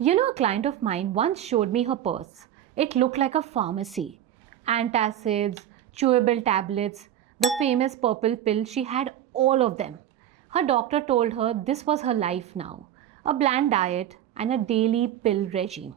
A client of mine once showed me her purse. It looked like a pharmacy. Antacids, chewable tablets, the famous purple pill, she had all of them. Her doctor told her this was her life now, a bland diet and a daily pill regime.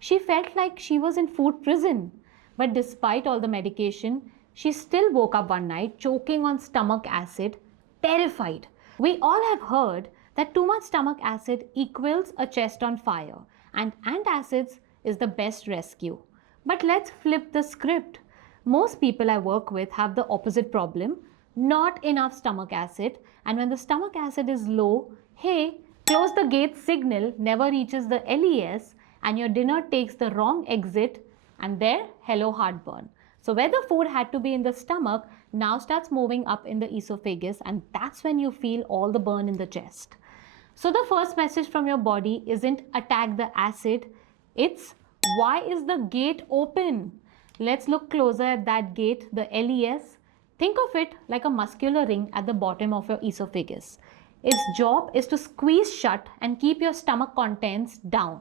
She felt like she was in food prison. But despite all the medication, she still woke up one night choking on stomach acid, terrified. We all have heard that too much stomach acid equals a chest on fire, and antacids is the best rescue. But let's flip the script. Most people I work with have the opposite problem, not enough stomach acid, and when the stomach acid is low, hey, close the gate signal never reaches the LES and your dinner takes the wrong exit, and there, hello heartburn. So where the food had to be in the stomach now starts moving up in the esophagus, and that's when you feel all the burn in the chest. So the first message from your body isn't attack the acid, it's why is the gate open? Let's look closer at that gate, the LES. Think of it like a muscular ring at the bottom of your esophagus. Its job is to squeeze shut and keep your stomach contents down.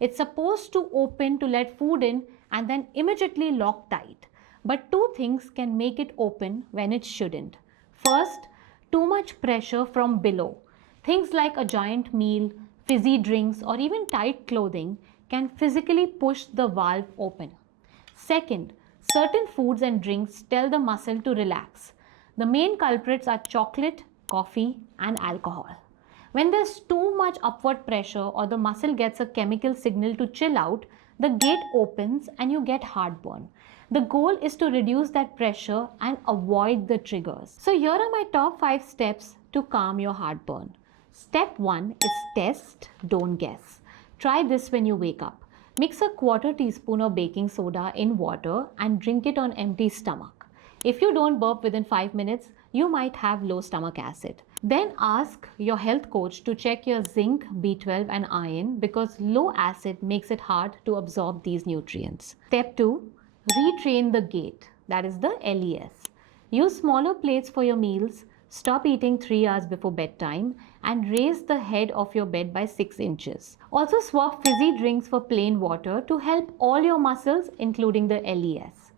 It's supposed to open to let food in and then immediately lock tight. But two things can make it open when it shouldn't. First, too much pressure from below. Things like a giant meal, fizzy drinks, or even tight clothing can physically push the valve open. Second, certain foods and drinks tell the muscle to relax. The main culprits are chocolate, coffee, and alcohol. When there's too much upward pressure or the muscle gets a chemical signal to chill out, the gate opens and you get heartburn. The goal is to reduce that pressure and avoid the triggers. So here are my top 5 steps to calm your heartburn. Step 1 is test, don't guess. Try this when you wake up. Mix a quarter teaspoon of baking soda in water and drink it on empty stomach. If you don't burp within 5 minutes, you might have low stomach acid. Then ask your health coach to check your zinc, B12 and iron because low acid makes it hard to absorb these nutrients. Step 2, retrain the gate, that is the LES. Use smaller plates for your meals, stop eating 3 hours before bedtime and raise the head of your bed by 6 inches. Also swap fizzy drinks for plain water to help all your muscles including the LES.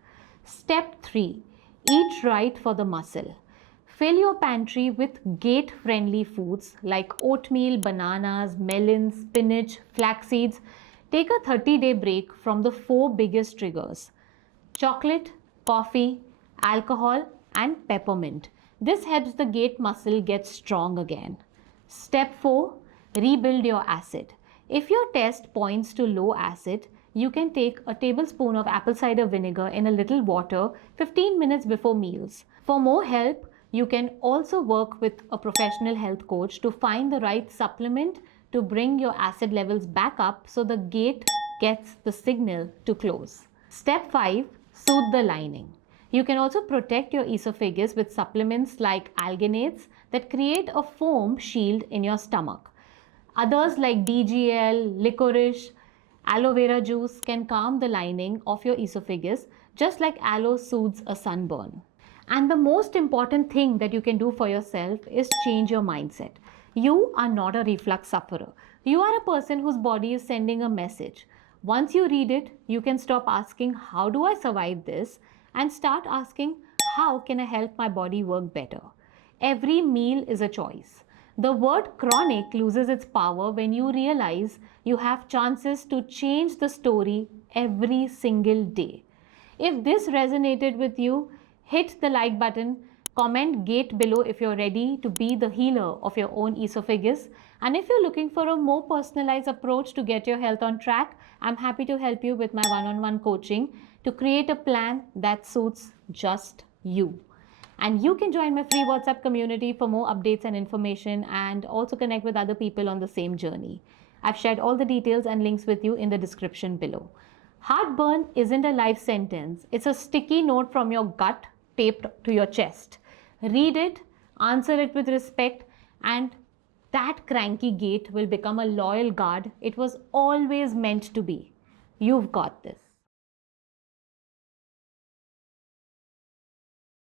Step 3, eat right for the muscle. Fill your pantry with gate-friendly foods like oatmeal, bananas, melons, spinach, flax seeds. Take a 30-day break from the 4 biggest triggers: chocolate, coffee, alcohol, and peppermint. This helps the gate muscle get strong again. Step 4, rebuild your acid. If your test points to low acid, you can take a tablespoon of apple cider vinegar in a little water 15 minutes before meals. For more help, you can also work with a professional health coach to find the right supplement to bring your acid levels back up so the gate gets the signal to close. Step 5, soothe the lining. You can also protect your esophagus with supplements like alginates that create a foam shield in your stomach. Others like DGL, licorice, aloe vera juice can calm the lining of your esophagus just like aloe soothes a sunburn. And the most important thing that you can do for yourself is change your mindset. You are not a reflux sufferer. You are a person whose body is sending a message. Once you read it, you can stop asking, how do I survive this? And start asking, how can I help my body work better? Every meal is a choice. The word chronic loses its power when you realize you have chances to change the story every single day. If this resonated with you, hit the like button, comment gate below if you're ready to be the healer of your own esophagus. And if you're looking for a more personalized approach to get your health on track, I'm happy to help you with my one-on-one coaching to create a plan that suits just you. And you can join my free WhatsApp community for more updates and information and also connect with other people on the same journey. I've shared all the details and links with you in the description below. Heartburn isn't a life sentence. It's a sticky note from your gut taped to your chest. Read it, answer it with respect, and that cranky gate will become a loyal guard it was always meant to be. You've got this.